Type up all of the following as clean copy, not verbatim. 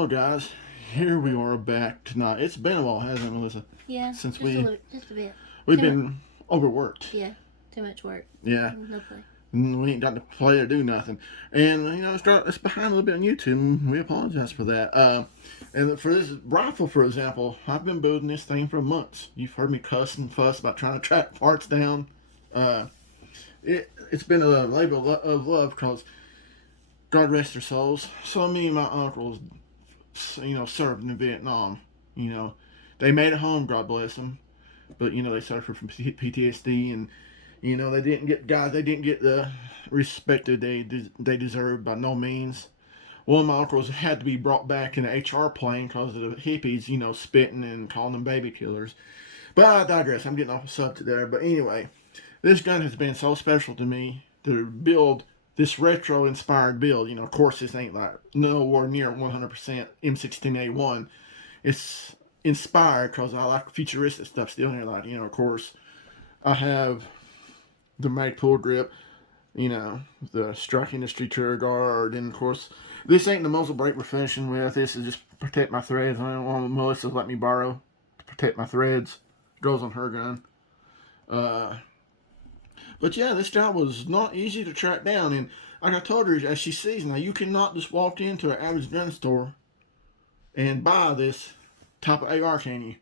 Hello guys, here we are back tonight. It's been a while, hasn't it, Melissa? Yeah, Since just a bit. We've been overworked. Yeah, too much work. Yeah. No play. We ain't got to play or do nothing. And, it's behind a little bit on YouTube. We apologize for that. And for this rifle, for example, I've been building this thing for months. You've heard me cuss and fuss about trying to track parts down. It's been a labor of love because, God rest their souls, so many of my uncles, served in Vietnam. They made it home, God bless them. But, they suffered from PTSD and, they didn't get the respect that they deserved by no means. One of my uncles had to be brought back in an HR plane because of the hippies, spitting and calling them baby killers. But I digress. I'm getting off the subject there. But anyway, this gun has been so special to me to build this retro-inspired build. Of course, this ain't like nowhere near 100% M16A1. It's inspired because I like futuristic stuff still here. Like, of course, I have the mag pull grip, the Strike Industry trigger guard, and of course, this ain't the muzzle brake we're finishing with. This is just protect my threads. I don't want Melissa to let me borrow to protect my threads. It goes on her gun. But yeah, this job was not easy to track down, and like I told her, as she sees now, you cannot just walk into an average gun store and buy this type of AR, can you?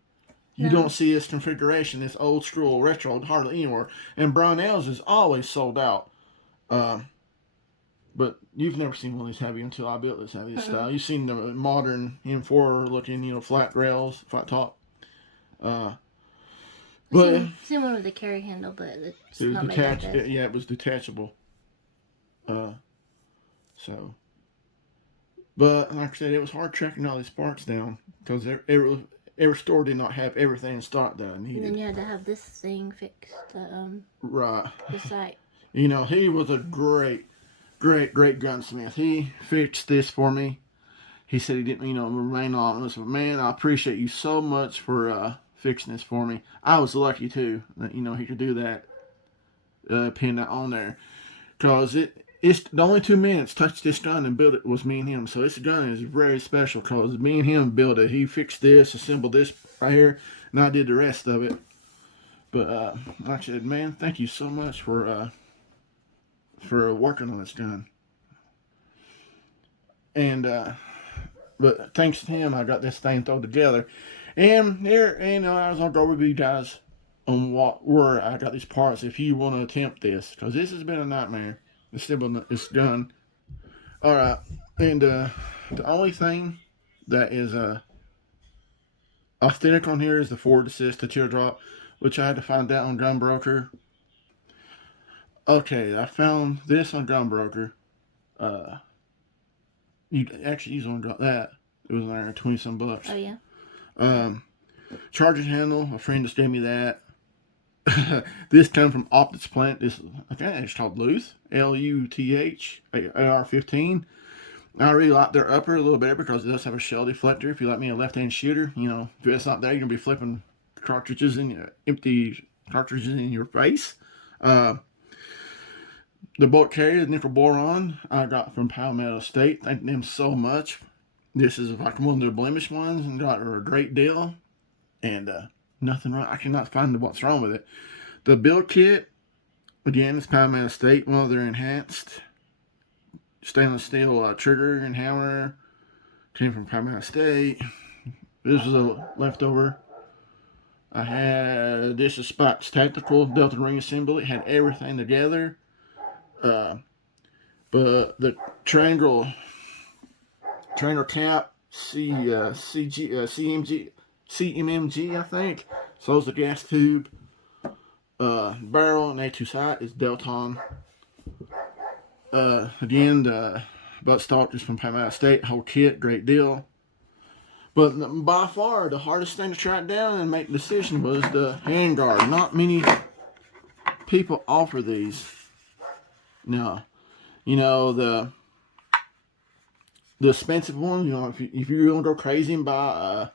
You don't see this configuration, this old school retro, hardly anywhere. And Brownells is always sold out. But you've never seen one of these, have you, until I built this heavy style. You've seen the modern M4 looking, flat rails, flat top. But seen one with the carry handle, but it's not made like that. Yeah, it was detachable. But like I said, it was hard tracking all these parts down because every store did not have everything in stock that I needed. And then you had to have this thing fixed. Right. The sight. He was a great gunsmith. He fixed this for me. He said he didn't, remain honest. But man, I appreciate you so much for fixing this for me. I was lucky too that he could do that. Pin that on there, cause it's the only 2 minutes touched this gun and built it was me and him. So this gun is very special because me and him built it. He fixed this, assembled this right here, and I did the rest of it. But like I said, man, thank you so much for working on this gun. And but thanks to him, I got this thing thrown together. And here, I was gonna go with you guys on where I got these parts if you want to attempt this, because this has been a nightmare. Assembling this gun. All right, and the only thing that is authentic on here is the forward assist, the teardrop, which I had to find out on Gunbroker. Okay, I found this on Gunbroker. You actually usually got that. It was like 20 some bucks. Oh yeah. Charging handle. A friend just gave me that. This comes from Optics Plant. This, I think it's called Luth, Luth, AR-15. I really like their upper a little bit because it does have a shell deflector. If you like me, a left-hand shooter, if it's not there, you're gonna be flipping empty cartridges in your face. The bullet carrier, the nickel boron, I got from Palmetto State. Thank them so much. This is like one of their blemished ones, and got her a great deal. And nothing wrong. I cannot find what's wrong with it. The build kit, again, it's Palmetto State. One of their enhanced stainless steel trigger and hammer. Came from Palmetto State. This was a leftover. I had this is Spot's Tactical Delta Ring Assembly. It had everything together. But the triangle cap, CMMG, I think. So is the gas tube. Barrel and A2 sight is Delton. Again, the butt stock is from Palmetto State. Whole kit, great deal. But by far, the hardest thing to track down and make a decision was the handguard. Not many people offer these. No. The expensive one, if you're going to go crazy and buy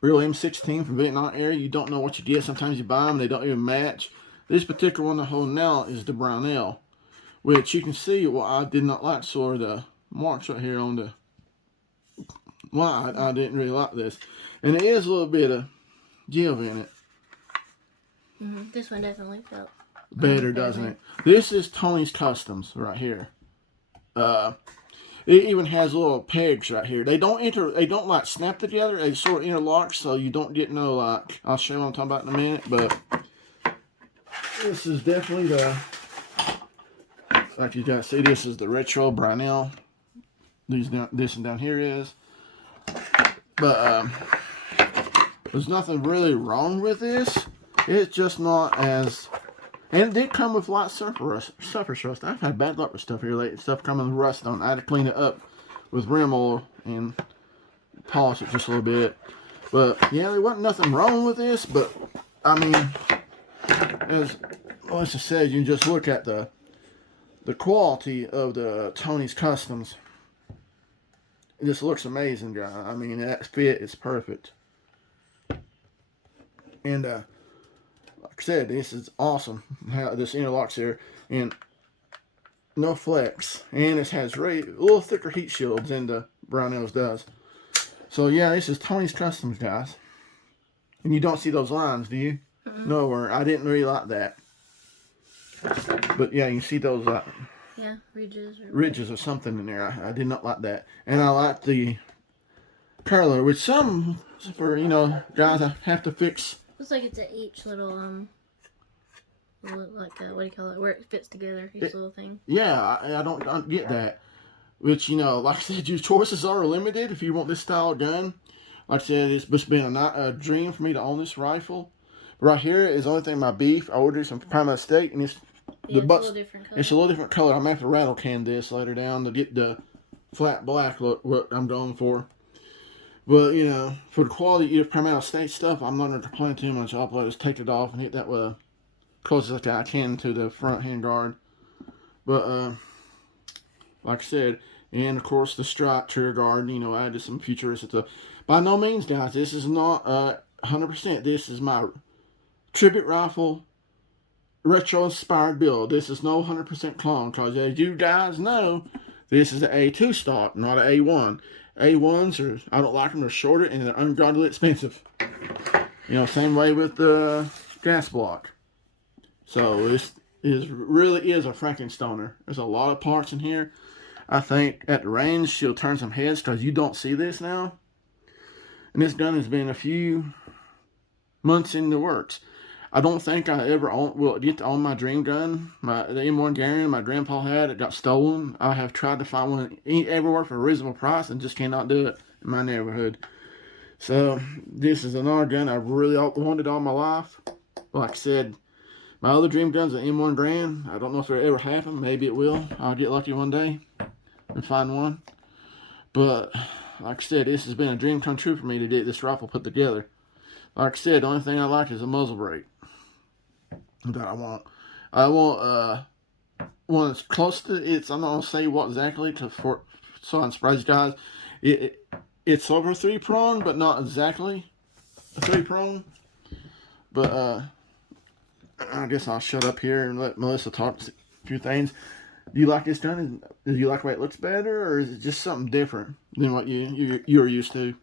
real M16 from Vietnam area, you don't know what you get. Sometimes you buy them, they don't even match. This particular one I'm holding now is the Brownell, which you can see what I did not like. So are the marks right here on the why I didn't really like this. And it is a little bit of give in it. This one definitely felt better, doesn't it? This is Tony's Customs right here. It even has little pegs right here. They don't like snap together. They sort of interlock, so you don't get no like. I'll show you what I'm talking about in a minute. But this is definitely the, like you guys see, this is the retro Brownell. This one down here is. But there's nothing really wrong with this. It's just not as. And it did come with light surface rust. I've had bad luck with stuff here lately. Stuff coming with rust on. I had to clean it up with rim oil and polish it just a little bit. But yeah, there wasn't nothing wrong with this. But I mean, as Melissa said, you can just look at the quality of the Tony's Customs. It just looks amazing, guys. I mean, that fit is perfect. And like I said, this is awesome. How this interlocks here, and no flex, and it has a little thicker heat shields than the Brownells does. So yeah, this is Tony's Customs, guys. And you don't see those lines, do you? Nowhere. I didn't really like that. But yeah, you see those ridges or something in there. I did not like that, and I like the curler, which some for guys I have to fix. Looks like it's at each little like what do you call it? Where it fits together, each little thing. Yeah, I don't get that. Which like I said, your choices are limited if you want this style gun. Like I said, it's just been a dream for me to own this rifle. Right here is the only thing my beef. I ordered some from Prime State, and it's a little different color. It's a little different color. I'm gonna have to rattle can this later down to get the flat black look what I'm going for. But, for the quality of Prime State stuff, I'm not going to complain too much. I'll just take it off and hit that with close as I can to the front handguard. But, like I said, and of course the strike trigger guard, added some futuristic stuff. By no means, guys, this is not 100%. This is my tribute rifle retro-inspired build. This is no 100% clone, because as you guys know, this is an A2 stock, not an A1. A1s I don't like them. They're shorter and they're ungodly expensive. Same way with the gas block. So this really is a Frankenstoner. There's a lot of parts in here. I think at the range she'll turn some heads because you don't see this now. And this gun has been a few months in the works. I don't think I ever will get to own my dream gun. The M1 Garand my grandpa had, it got stolen. I have tried to find one everywhere for a reasonable price and just cannot do it in my neighborhood. So this is another gun I really wanted all my life. Like I said, my other dream gun's an M1 Garand. I don't know if it'll ever happen. Maybe it will. I'll get lucky one day and find one. But like I said, this has been a dream come true for me to get this rifle put together. Like I said, the only thing I like is a muzzle brake. That I want one that's close to it's. I'm not gonna say what exactly so I'm surprised, guys. It's over 3-prong, but not exactly a 3-prong. But I guess I'll shut up here and let Melissa talk a few things. Do you like this gun? Do you like the way it looks better, or is it just something different than what you're used to?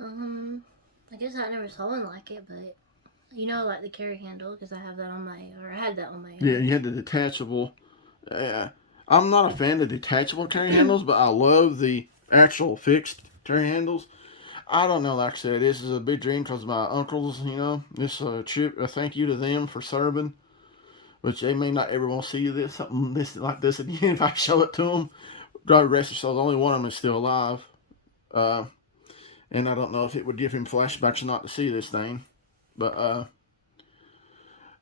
I guess I never saw one like it, but like the carry handle, because I had that on my. Yeah, you had the detachable. I'm not a fan of detachable carry handles, but I love the actual fixed carry handles. I don't know, like I said, this is a big dream because my uncles, this a thank you to them for serving, which they may not ever want to see something like this again if I show it to them. God rest their souls, only one of them is still alive. And I don't know if it would give him flashbacks or not to see this thing. But,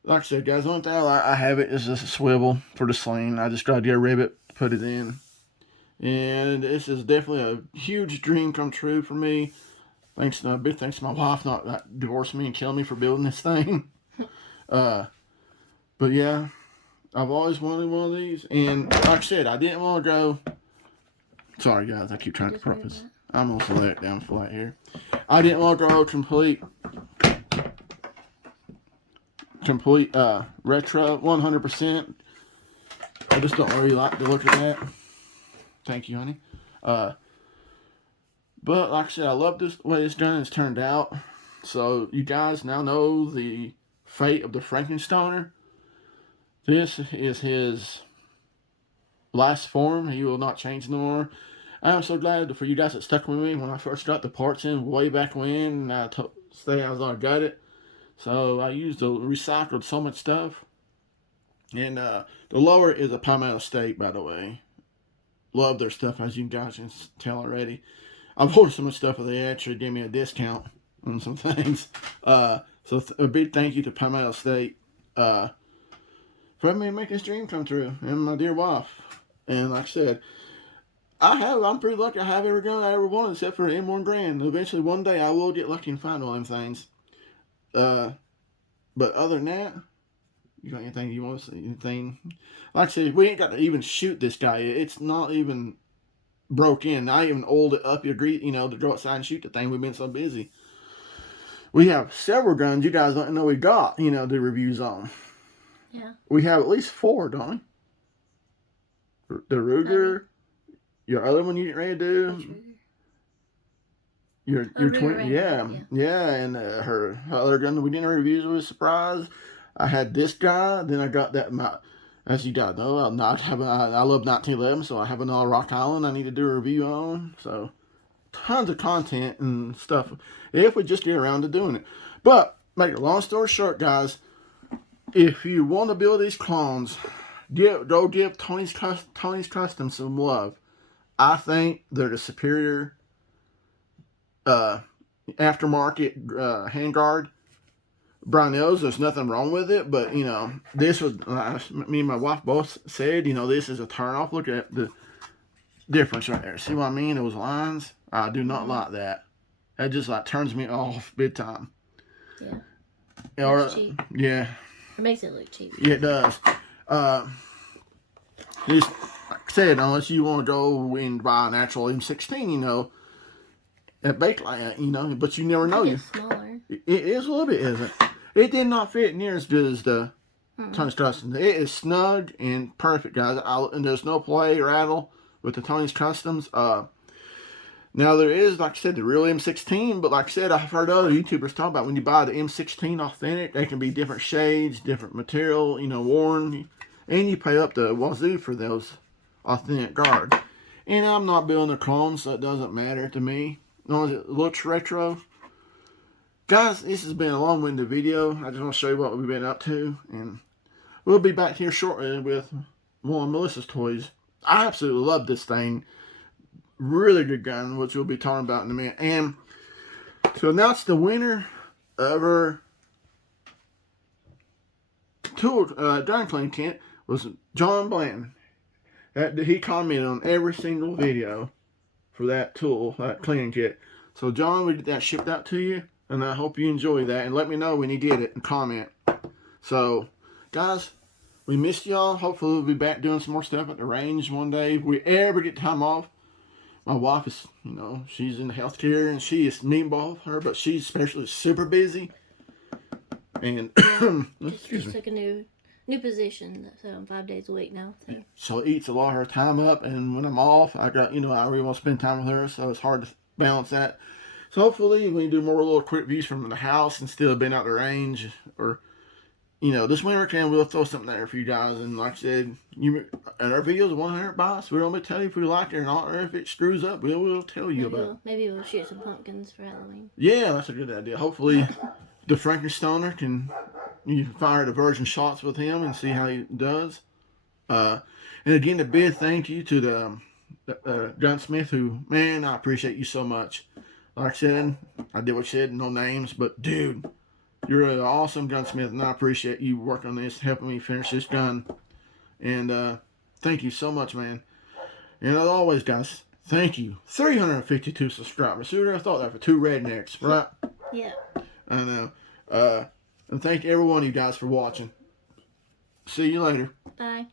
like I said, guys, the only thing I have it is just a swivel for the sling. I just got to get a rivet, put it in. And this is definitely a huge dream come true for me. Big thanks to my wife not divorcing me and killing me for building this thing. But yeah, I've always wanted one of these. And like I said, I didn't want to go. Sorry, guys, I keep trying to purpose. I'm going to lay it down flat here. I didn't want to go complete retro 100%. I just don't really like the look of that. Thank you, honey. But like I said, I love this way this gun has turned out. So you guys now know the fate of the Frankenstoner. This is his last form. He will not change no more. I'm so glad for you guys that stuck with me when I first got the parts in way back when. And I say I was gonna gut it. So I used recycled so much stuff. And the lower is a Palmetto State, by the way. Love their stuff, as you guys can tell already. I've ordered so much stuff that they actually gave me a discount on some things. So a big thank you to Palmetto State for letting me make this dream come true, and my dear wife. And like I said, I'm pretty lucky. I have every gun I ever wanted except for an M1 Grand. Eventually, one day, I will get lucky and find one of them things. But other than that, you got anything you want to say? Anything? Like I said, we ain't got to even shoot this guy. It's not even broke in. Not even oiled it up. You agree? To go outside and shoot the thing. We've been so busy. We have several guns you guys don't know we got. The reviews on. Yeah. We have at least 4, don't we? The Ruger. Your other one you getting ready to do? Your twin, yeah, and her other gun that we didn't review was a surprise. I had this guy, then I got that. As you guys know, I love 1911, so I have another Rock Island I need to do a review on. So tons of content and stuff if we just get around to doing it. But make a long story short, guys, if you want to build these clones, go give Tony's Custom some love. I think they're the superior aftermarket Handguard. Brownells, there's nothing wrong with it, but this was me and my wife both said, this is a turn off. Look at the difference right there. See what I mean? Those lines. I do not like that. That just turns me off big time. Yeah. It's cheap. Yeah. It makes it look cheap. Yeah, it does. Just like I said, unless you want to go and buy an actual M16, at Bakelite, but you never know. It's smaller. It is a little bit, isn't it? It did not fit near as good as the Tony's Custom. It is snug and perfect, guys. And there's no play or rattle with the Tony's Customs. Now there is, like I said, the real M16, but like I said, I've heard other YouTubers talk about when you buy the M16 authentic, they can be different shades, different material, worn, and you pay up the wazoo for those authentic guards. And I'm not building a clone, so it doesn't matter to me. As long as it looks retro. Guys, this has been a long-winded video. I just want to show you what we've been up to. And we'll be back here shortly with more Melissa's toys. I absolutely love this thing. Really good gun, which we'll be talking about in a minute. And to announce the winner of our tool gun clean kit was John Blanton. He commented on every single video for that tool, that cleaning kit. So John, we get that shipped out to you, and I hope you enjoy that, and let me know when you get it and comment. So guys, we missed y'all. Hopefully we'll be back doing some more stuff at the range one day if we ever get time off. My wife is, she's in healthcare, and she is meatball her, but she's especially super busy. And just took a new position, so I'm 5 days a week now. So it eats a lot of her time up, and when I'm off, I really want to spend time with her, so it's hard to balance that. So hopefully we can do more little quick views from the house instead of being out the range, or this winter can we'll throw something there for you guys. And like I said, and our videos 100 buys. We're gonna tell you if we like it or not, or if it screws up, we'll tell you about it. Maybe we'll shoot some pumpkins for Halloween. Yeah, that's a good idea. Hopefully the Frankenstoner you can fire the virgin shots with him and see how he does. And again, a big thank you to the gunsmith who, man, I appreciate you so much. Like I said, I did what you said, no names, but dude, you're an awesome gunsmith, and I appreciate you working on this, helping me finish this gun. And thank you so much, man. And as always, guys, thank you. 352 subscribers. Who would have thought that for 2 rednecks, right? Yeah. I know. And thank every one of you guys for watching. See you later. Bye.